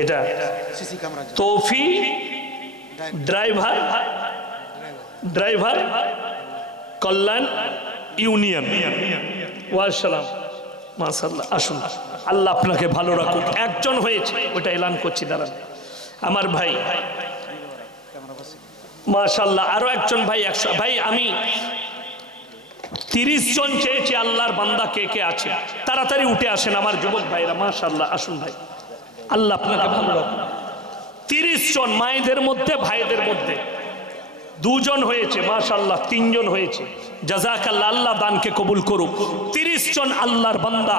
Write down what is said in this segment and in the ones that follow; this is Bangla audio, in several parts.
এটা তৌফি ড্রাইভার কল্যাণ ইউনিয়ন। ওয়াসালাম, মাশাআল্লাহ। আসুন, আল্লাহ আপনাকে ভালো রাখুক। একজন হয়েছে, ওটা এলান করছি, দাঁড়ান আমার ভাই। মাশাআল্লাহ, আরো একজন ভাই। 100 ভাই, আমি 30 জন চেয়েছি। আল্লাহর বান্দা কে কে আছে তাড়াতাড়ি উঠে আসেন আমার যুবক ভাইরা। মাশাআল্লাহ, আসুন ভাই, আল্লাহ আপনাকে ভালো রাখুন। 30 জন, মায়েদের মধ্যে ভাইদের মধ্যে 2 জন হয়েছে। মাশাআল্লাহ, 3 জন হয়েছে। জাযাকাল্লাহ, আল্লাহ দানকে কবুল করুক। 30 জন আল্লাহর বান্দা,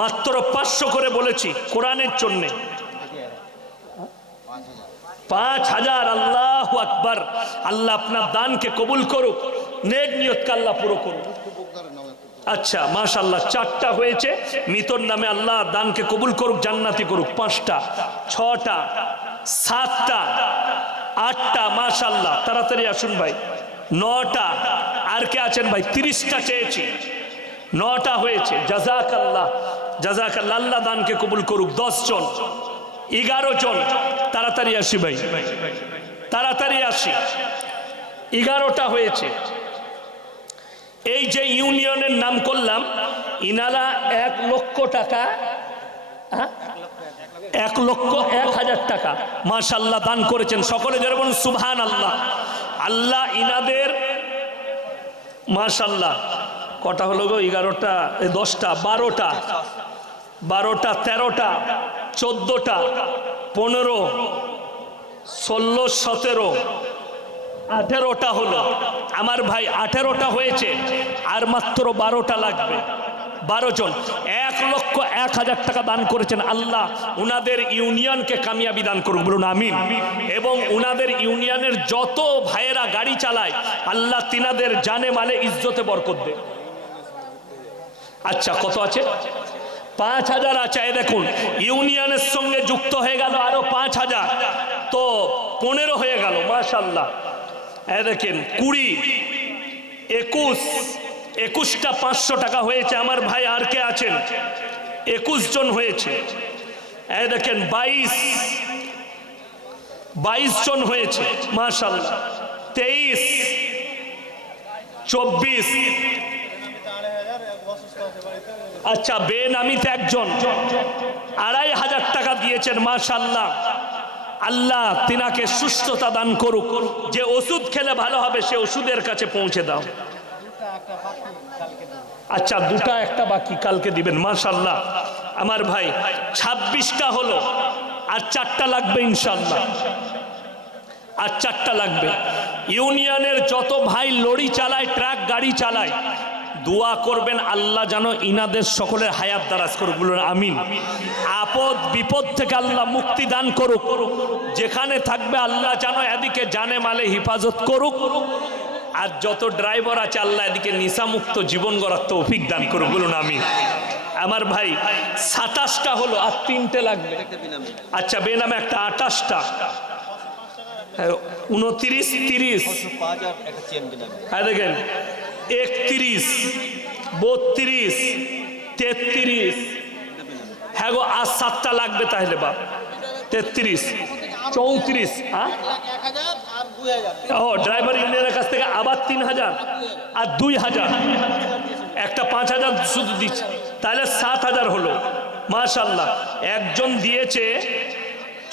মাত্র 500 করে বলেছি কোরআনের জন্য। 5000। আল্লাহু আকবার। আল্লাহ আপনার দানকে কবুল করুক, নেক নিয়তকে আল্লাহ পুরো করুক। আচ্ছা, মাশাআল্লাহ, 4টা হয়েছে। মৃতর নামে আল্লাহ দানকে কবুল করুক, জান্নাতি করুক। 5টা, 6টা, 7টা, 8টা। মাশাআল্লাহ, তাড়াতাড়ি আসুন ভাই। 9টা। আর কে আছেন ভাই? 30টা চেয়েছি, 9টা হয়েছে। জাযাকাল্লাহ, জাযাকাল্লাহ, আল্লাহ দানকে কবুল করুক। 10 জন, 11 জন। তাড়াতাড়ি আসি ভাই, তাড়াতাড়ি আসি। 11টা হয়েছে। এই যে ইউনিয়নের নাম করলাম, ইনারা 1 লক্ষ টাকা, 1,01,000 টাকা মাশাআল্লাহ দান করেছেন। সকলে যারা বলুন সুবহানাল্লাহ। আল্লাহ ইনাদের মাশাআল্লাহ, কটা হলো গো? 11টা, 10টা, 12টা, 13টা, 14টা, 15, 16, 17, 18টা হলো আমার ভাই। 18টা হয়েছে, আর মাত্র 12টা লাগবে। 12 জন 1,01,000 টাকা দান করেছেন। আল্লাহ উনাদের ইউনিয়নকে কামিয়াবি দান করুক, বলুন আমিন। এবং উনাদের ইউনিয়নের যত ভাইয়েরা গাড়ি চালায়, আল্লাহ তিনাদের জানে মালে ইজ্জতে বরকত দেয়। আচ্ছা, কত আছে? 5000 আছে। দেখুন, ইউনিয়নের সঙ্গে যুক্ত হয়ে গেল আরো 5000, তো 15 হয়ে গেল। মাশাআল্লাহ, দেখেন 20, 21, 21টা 500 টাকা হয়েছে আমার ভাই। আর কে আছেন? 21 জন হয়েছে। দেখেন 22 জন হয়েছে। মাশাআল্লাহ, 23, 24। আচ্ছা, বেনামিতে একজন 2500 টাকা দিয়েছেন। মাশাআল্লাহ, আল্লাহ তিনাকে সুস্থতা দান করুক। যে ওষুধ খেলে ভালো হবে সে ওষুধের কাছে পৌঁছে দাও। আচ্ছা, 2টা, 1টা বাকি, কালকে দিবেন। মাশাআল্লাহ আমার ভাই। 26টা হলো, আর 4টা লাগবে ইনশাআল্লাহ, আর 4টা লাগবে। ইউনিয়নের যত ভাই লরি চালায়, ট্রাক গাড়ি চালায়, দোয়া করবেন আল্লাহ যেন ইনাদের সকলের হায়াত দারাজ করুক, বলুন আমিন। আপদ বিপদ থেকে আল্লাহ মুক্তি দান করুক। যেখানে থাকবে আল্লাহ যেন এদিকে জানে মালে হিফাজত করুক। আর যত ড্রাইভার আছে আল্লাহ এদিকে নেশামুক্ত জীবন গড়ার তৌফিক দান করুক, বলুন আমিন। আমার ভাই 27টা হলো, আর 3টে লাগবে। আচ্ছা, বেনামে একটা 28টা, 29, 30। হ্যাঁ দেখেন, 31, 32, 33। হ্যাঁ গো, আর 7টা লাগবে তাহলে বা 33, 34। হ্যাঁ, ও ড্রাইভার ইউনিয়নের কাছ থেকে আবার 3000 আর 2000, একটা 5000 শুধু দিচ্ছে, তাহলে 7000 হলো। মাশাআল্লাহ, একজন দিয়েছে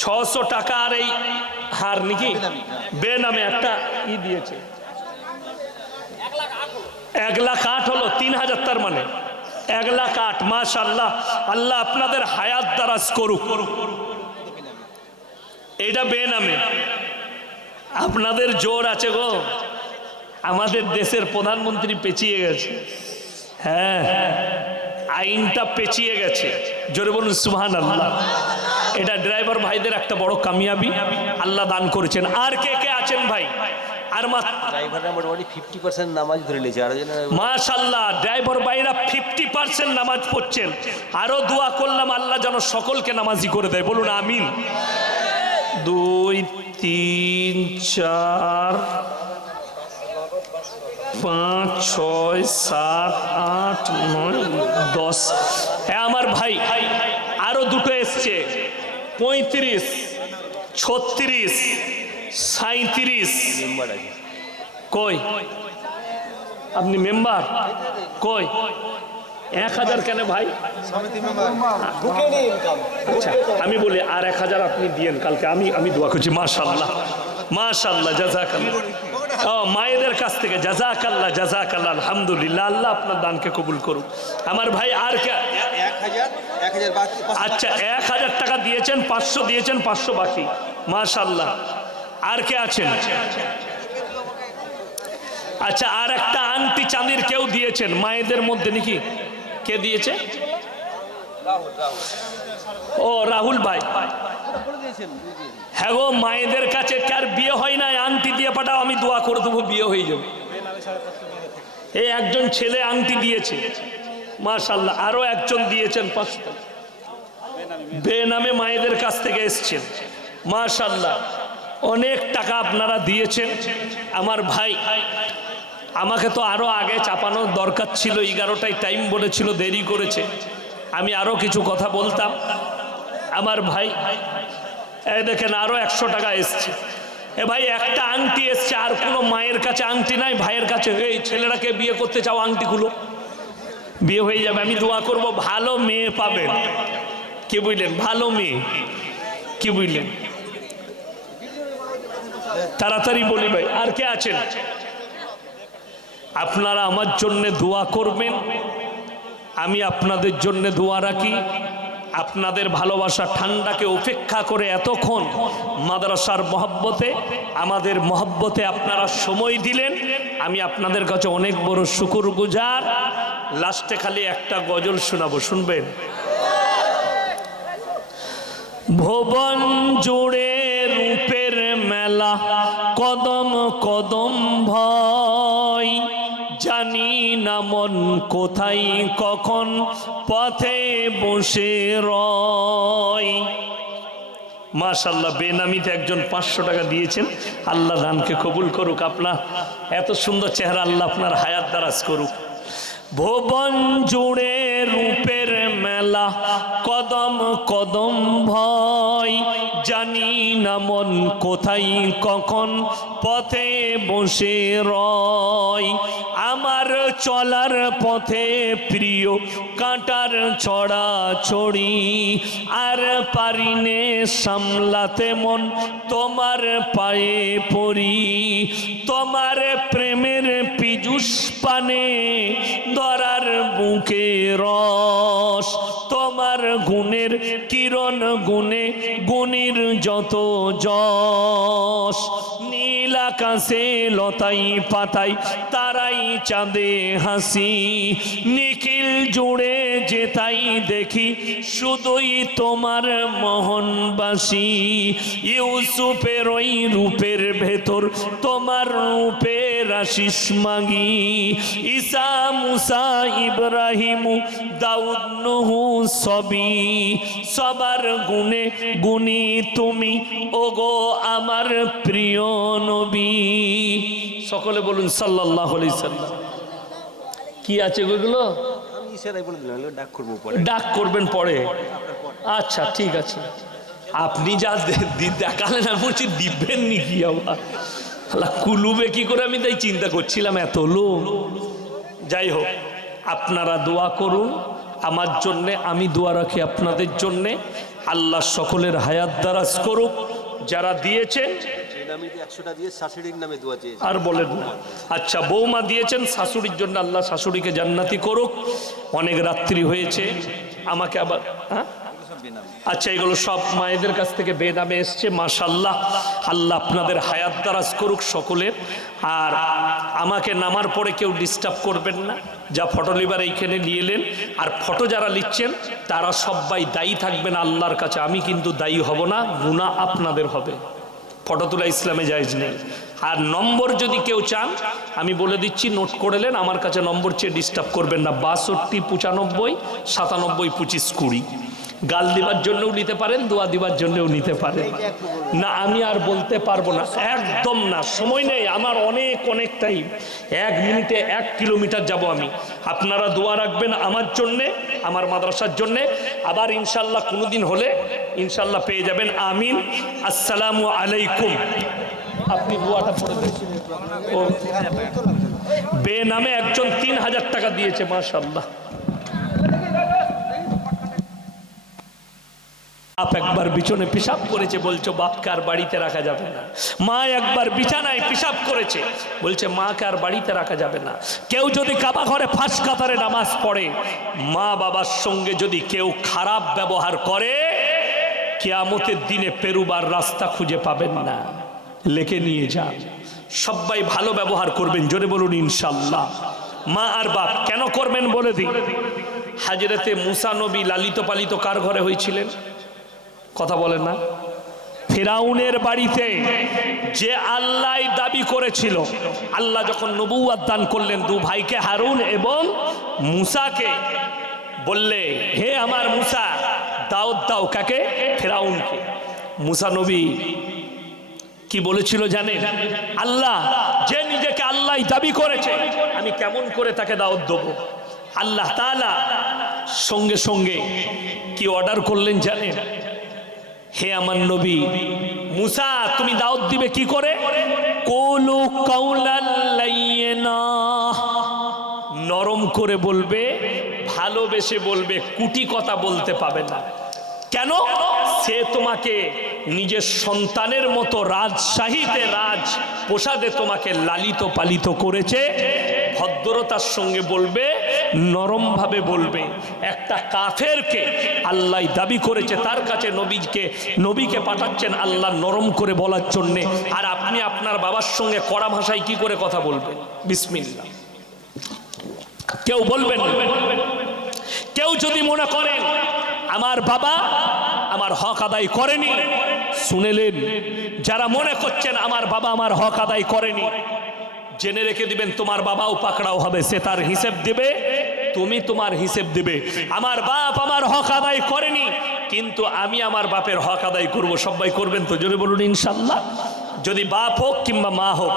600 টাকা। আর এই হার নাকি বেনামে একটা দিয়েছে 1,08,000 হলো। 3000, তার মানে 1,08,000। মাশাআল্লাহ, আল্লাহ আপনাদের হায়াত দারাজ করুক। এটা বেনামে। আপনাদের জোর আছে গো। আমাদের দেশের প্রধানমন্ত্রী পেঁচিয়ে গেছে। হ্যাঁ, আইনটা পেঁচিয়ে গেছে। জোরে বলুন সুবহানাল্লাহ। এটা ড্রাইভার ভাইদের একটা বড় কামিয়াবি আল্লাহ দান করেছেন। আর কে কে আছেন ভাই? আর ড্রাইভাররা মোটামুটি 50% নামাজ ধরে নিয়েছে। মাশাআল্লাহ, ড্রাইভার ভাইরা 50% নামাজ পড়ছেন। আরো দোয়া করলাম আল্লাহ যেন সকলকে নামাজি করে দেয়, বলুন আমিন। 2, 3, 4, 5, 6, 7, 8, 9, 10। হ্যাঁ আমার ভাই আরো দুটো এসছে 35, 36, 37। কই আপনি মেম্বার কই 1000 কেন ভাই? আচ্ছা আমি বলি আর 1000 আপনি দিয়েন কালকে, আমি দোয়া করছি। মাশাআল্লাহ মাশাআল্লাহ, জাযাকাল্লাহ। ও মায়েদের কাছ থেকে জাযাকাল্লাহ জাযাকাল্লাহ, আলহামদুলিল্লাহ। আল্লাহ আপনার দানকে কবুল করুক। আমার ভাই আর কে? 1000 বাকি। আচ্ছা 1000 টাকা দিয়েছেন, 500 দিয়েছেন, 500 বাকি। মাশাআল্লাহ। আর কে আছেন? আচ্ছা আর একটা আংটি চাঁদির কেউ দিয়েছেন মায়েদের মধ্যে নাকি? কে দিয়েছে? ও রাহুল ভাই। হ্যাঁ গো, মায়েদের কাছে কার বিয়ে হয় না আংটি দিয়ে পাঠাও, আমি দোয়া করে দেবো বিয়ে হয়ে যাবে। এই একজন ছেলে আংটি দিয়েছে মাশাআল্লাহ, আরো একজন দিয়েছেন 500 টাকা বেনামে মায়েদের কাছ থেকে এসছেন মাশাআল্লাহ। অনেক টাকা আপনারা দিয়েছেন। আমার ভাই আমাকে তো আরো আগে চাপানোর দরকার ছিল, 11টায় টাইম বলেছিল, দেরি করেছে। আমি আরো কিছু কথা বলতাম। আমার ভাই এই দেখেন আরো 100 টাকা এসছে। এ ভাই একটা আংটি এসছে, আর কোনো মায়ের কাছে আংটি নাই, ভাইয়ের কাছে। এই ছেলেরাকে বিয়ে করতে চাও আংটিগুলো বিয়ে হয়ে যাবে। আমি দোয়া করব ভালো মেয়ে পাবেন। কি বুঝলেন? ভালো মেয়ে কি বুঝলেন? তাড়াতাড়ি বলি ভাই আর কে আছেন? আপনারা আমার জন্য দোয়া করবেন, আমি আপনাদের জন্য দোয়া রাখি। আপনাদের ভালোবাসা ঠান্ডাকে উপেক্ষা করে এতক্ষণ মাদ্রাসার মহব্বতে, আমাদের মহব্বতে আপনারা সময় দিলেন, আমি আপনাদের কাছে অনেক বড় শুকরগুজার। লাস্টে খালি একটা গজল শোনাবো, শুনবেন? ভুবন জুড়ে রূপের মেলা, কদম কদম ভয়, জানি না মন কোথায় কখন পথে বসে রয়। মাশাআল্লাহ, বেনামিতে একজন 500 টাকা দিয়েছেন। আল্লাহ দানকে কবুল করুক। আপনার এত সুন্দর চেহারা, আল্লাহ আপনার হায়াত দারাজ করুক। ভুবন জুড়ে রূপের মেলা, কদম কদম ভয়, জানি না মন কোথায় কখন পথে বসে রয়। আমার চলার পথে প্রিয় কাঁটার ছড়া ছড়ি, আর পারিনে সামলাতে মন তোমার পায়ে পড়ি। তোমার প্রেমের পীযুষ পানে ধরার বুকে রস, তোমার গুণের কিরণ গুণে গুণীর যত যশ। নীল আকাশে লতাই পাতাই তারাই চাঁদে হাসি, নিখিল জুড়ে যেতাই দেখি শুধুই তোমার মোহনবাসী। ইউসুফের ওই রূপের ভেতর তোমার রূপের আশিস মাগি। ঈসা মুসা ইব্রাহিম দাউদ নূহ সবই, সবার গুণে গুণী তুমি ওগো আমার প্রিয় নবী। সকলে বলুন সাল্লাল্লাহু আলাইহি সাল্লাম। কি আছে ওগুলো? আমি ইশারায় বলে দিলাম, ডাক করব পরে। ডাক করবেন পরে? আচ্ছা ঠিক আছে। আপনি যা দেখালেন আমি বলছি দিবেন নি কি আবার কুলুবে কি করে, আমি তাই চিন্তা করছিলাম এত লোক। যাই হোক, আপনারা দোয়া করুন আমার জন্যে, আমি দোয়া রাখি আপনাদের জন্যে। আল্লাহ সকলের হায়াত দারাজ করুক। যারা দিয়েছেন বেনামিতে 100টা দিয়ে শাশুড়ির নামে দোয়া চেয়েছি। আর বলেন না। আচ্ছা বৌমা দিয়েছেন শাশুড়ির জন্য, আল্লাহ শাশুড়িকে জান্নাতি করুক। অনেক রাত্রি হয়েছে, আমাকে আবার হ্যাঁ আচ্ছা এগুলো সব মায়েদের কাছ থেকে বেনামে এসছে। মাশাআল্লাহ, আল্লাহ আপনাদের হায়াত দারাজ করুক সকলের। আর আমাকে নামার পরে কেউ ডিস্টার্ব করবেন না। যা ফটো লিবার এইখানে নিয়ে এলেন, আর ফটো যারা নিচ্ছেন তারা সবাই দায়ী থাকবেন আল্লাহর কাছে। আমি কিন্তু দায়ী হব না, গুনাহ আপনাদের হবে। ফটো তোলা ইসলামে জায়েজ নেই। আর নম্বর যদি কেউ চান আমি বলে দিচ্ছি, নোট করে নেন। আমার কাছে নম্বর চেয়ে ডিস্টার্ব করবেন না। 62 95 97 25 20। গাল দিবার জন্যও নিতে পারেন, দোয়া দিবার জন্যও নিতে পারেন। না আমি আর বলতে পারবো না, একদম না, সময় নেই আমার, অনেক টাইম। 1 মিনিটে 1 কিলোমিটার যাব আমি। আপনারা দোয়া রাখবেন আমার জন্যে, আমার মাদ্রাসার জন্যে। আবার ইনশাল্লাহ কোনোদিন হলে ইনশাল্লাহ পেয়ে যাবেন। আমিন। আসসালামু আলাইকুম। আপনি দোয়াটা পড়ে দেন। ও বেনামে একজন 3000 টাকা দিয়েছে, মাশাআল্লাহ। বাপ একবার বিছানে পেশাব করেছে, বলছো বাপকে আর বাড়িতে রাখা যাবে না। মা একবার বিছানায় পেশাব করেছে, বলছে মাকে আর বাড়িতে রাখা যাবে না। কেউ যদি কাবা ঘরে ফাঁস কাতারে নামাজ পড়ে, মা বাবার সঙ্গে যদি কেউ খারাপ ব্যবহার করে, কিয়ামতের দিনে পেরুবার রাস্তা খুঁজে পাবেন না। লেখে নিয়ে যান, সবাই ভালো ব্যবহার করবেন, জোরে বলুন ইনশাল্লাহ। মা আর বাপ কেন করবেন বলে দিই। হাজরতে মুসা নবী লালিত পালিত কার ঘরে হয়েছিলেন? কথা বলেন না। ফিরাউনের বাড়িতে। যে আল্লাহ দাবি করেছিল, আল্লাহ যখন নবুয়ত দান করলেন 2 ভাইকে, হারুন এবং মুসাকে, বললে হে আমার মুসা দাওয়াত দাও। কাকে? ফিরাউনকে। মুসা নবী কি বলেছিল জানেন? আল্লাহ, যে নিজেকে আল্লাহ দাবি করেছে, আমি কেমন করে তাকে দাওয়াত দেব? আল্লাহ তাআলা সঙ্গে সঙ্গে কি অর্ডার করলেন জানেন? হে আমার নবী মুসা, তুমি দাওয়াত দিবে কি করে? কুলু কাউলান লাইয়িনা, নরম করে বলবে, ভালোবেসে বলবে, কুটি কথা বলতে পাবে না। কেন? সে তোমাকে নিজের সন্তানের মতো রাজশাহীতে, রাজ প্রসাদে তোমাকে লালিত পালিত করেছে। ভদ্রতার সঙ্গে বলবে, নরম ভাবে বলবে। একটা কাফেরকে আল্লাহ দাবি করেছে, তার কাছে নবীকে পাঠাচ্ছেন আল্লাহ নরম করে বলার জন্যে, আর আপনি আপনার বাবার সঙ্গে কড়া ভাষায় কি করে কথা বলবেন? বিসমিল্লাহ। কেউ বলবেন না। কেউ যদি মনে করেন আমার বাবা আমার হক আদায় করেনি, শুনেলেন, যারা মনে করছেন আমার বাবা আমার হক আদায় করেনি, জেনে রেখে দিবেন তোমার বাবাও পাকড়াও হবে। সে তার হিসেব দেবে, তুমি তোমার হিসেব দেবে। আমার বাপ আমার হক আদায় করেনি, কিন্তু আমি আমার বাপের হক আদায় করব। সবাই করবেন তো? জোরে বলুন ইনশাআল্লাহ। যদি বাপ হোক কিংবা মা হোক,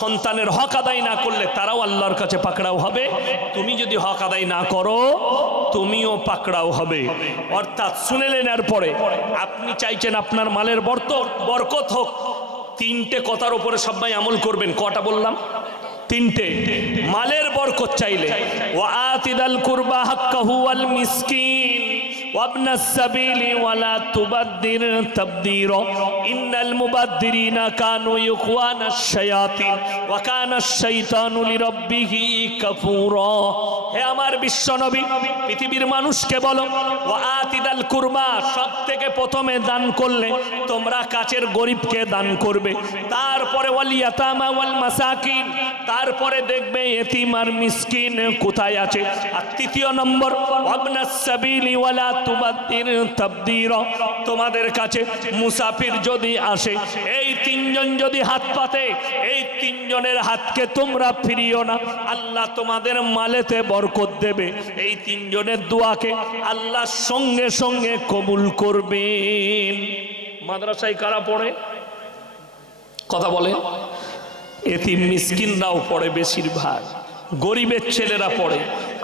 সন্তানের হক আদায় না করলে তারাও আল্লাহর কাছে পাকড়াও হবে। তুমি যদি হক আদায় না করো, তুমিও পাকড়াও হবে। অর্থাৎ শুনেলেন, এরপরে আপনি চাইছেন আপনার মালের বরকত হোক। 3টে কথার উপরে সবাই আমল করবেন। কটা বললাম? 3টে। মালের বরকত চাইলে ওয়া আতিদাল কুরবা হাক্কাহু ওয়াল মিসকিন وابن السبيل ولا تبذر تبذيرا إن المبذرين كانوا يخوان الشياطين وكان الشيطان لربه كفورا। হে আমার বিশ্বনবী, পৃথিবীর মানুষকে বলো, ওয়া আতিদাল কুরবা, সব থেকে প্রথমে দান করলে তোমরা কাছের গরিবকে দান করবে। তারপরে ওয়াল ইয়াতামা ওয়াল মাসাকিন, তারপরে দেখবে এতিম আর মিসকিন কোথায় আছে। আর 3 নম্বর ওয়াবনাস সাবিলি ওয়ালা তুবাদ্দির তাবদীরা, তোমাদের কাছে মুসাফির যদি আসে, এই 3 জন যদি হাত পাতে, এই 3 জনের হাতকে তোমরা ফিরিও না। আল্লাহ তোমাদের মালেতে বরকত দেবে। এই 3 জনের দোয়াকে আল্লাহ সঙ্গে সঙ্গে কবুল করবেন। মাদ্রাসায় কারা পড়ে? কথা বলে। এতিম মিসকিনরাও পড়ে, বেশিরভাগ গরিবের ছেলেরা পড়ে।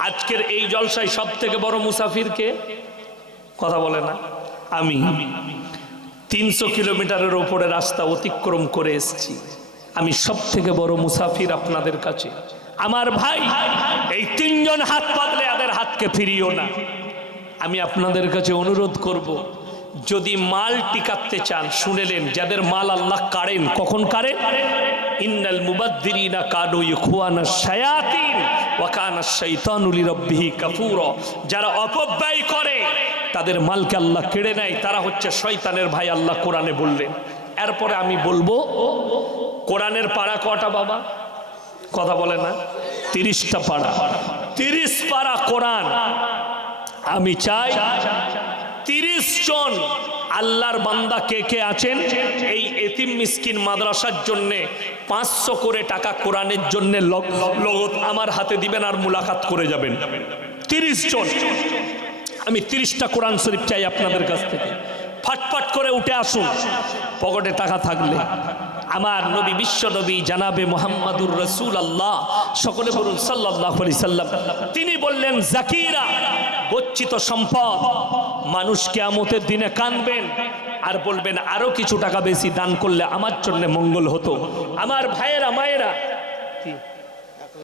আজকের এই জলসায় সব থেকে বড় মুসাফিরকে? কথা বলে না। আমি 300 কিলোমিটারের ওপরে রাস্তা অতিক্রম করে এসেছি। আমি সব থেকে বড় মুসাফির আপনাদের কাছে। আমার ভাই, এই 3 জন হাত পাতলে এদের হাতকে ফিরিও না। আমি আপনাদের কাছে অনুরোধ করব, যদি মাল টিকাতে চান, শুনেলেন, যাদের মাল আল্লাহ কাড়েন, কখন কাড়েন? ইন্নাল মুবাদ্দিরিনা কানু ইখওয়ানাশ শায়াতিন ওয়া কানাশ শাইতানু লিরাব্বিহি কাফুরা। যারা অপব্যয় করে তাদের মালকে আল্লাহ কেড়ে নেয়, তারা হচ্ছে শয়তানের ভাই, আল্লাহ কোরআনে বললেন। এরপরে আমি বলবো, কোরআনের পারা কটা বাবা? কথা বলে না। 30টা পারা, 30 পারা কোরআন। আমি চাই 30 জন আল্লাহর বান্দা কে কে আছেন, এই এতিম মিসকিন মাদ্রাসার জন্য 500 করে টাকা কোরআনের জন্য নগদ আমার হাতে দিবেন আর মুলাকাত করে যাবেন। 30 জন আমি 30টা কোরআন শরীফ চাই আপনাদের কাছ থেকে। ফাটফাট করে উঠে আসুন, পকেটে টাকা থাকলে। আমার নবী, বিশ্ব নবী জানাবে মুহাম্মাদুর রাসূলুল্লাহ, সকলে বলুন সাল্লাল্লাহু আলাইহি সাল্লাম। তিনি বললেন, জাকিরা, গচ্ছিত সম্পদ। মানুষ কিয়ামতের দিনে কাঁদবেন আর বলবেন, আরো কিছু টাকা বেশি দান করলে আমার জন্য মঙ্গল হতো। আমার ভাইয়েরা, মায়েরা,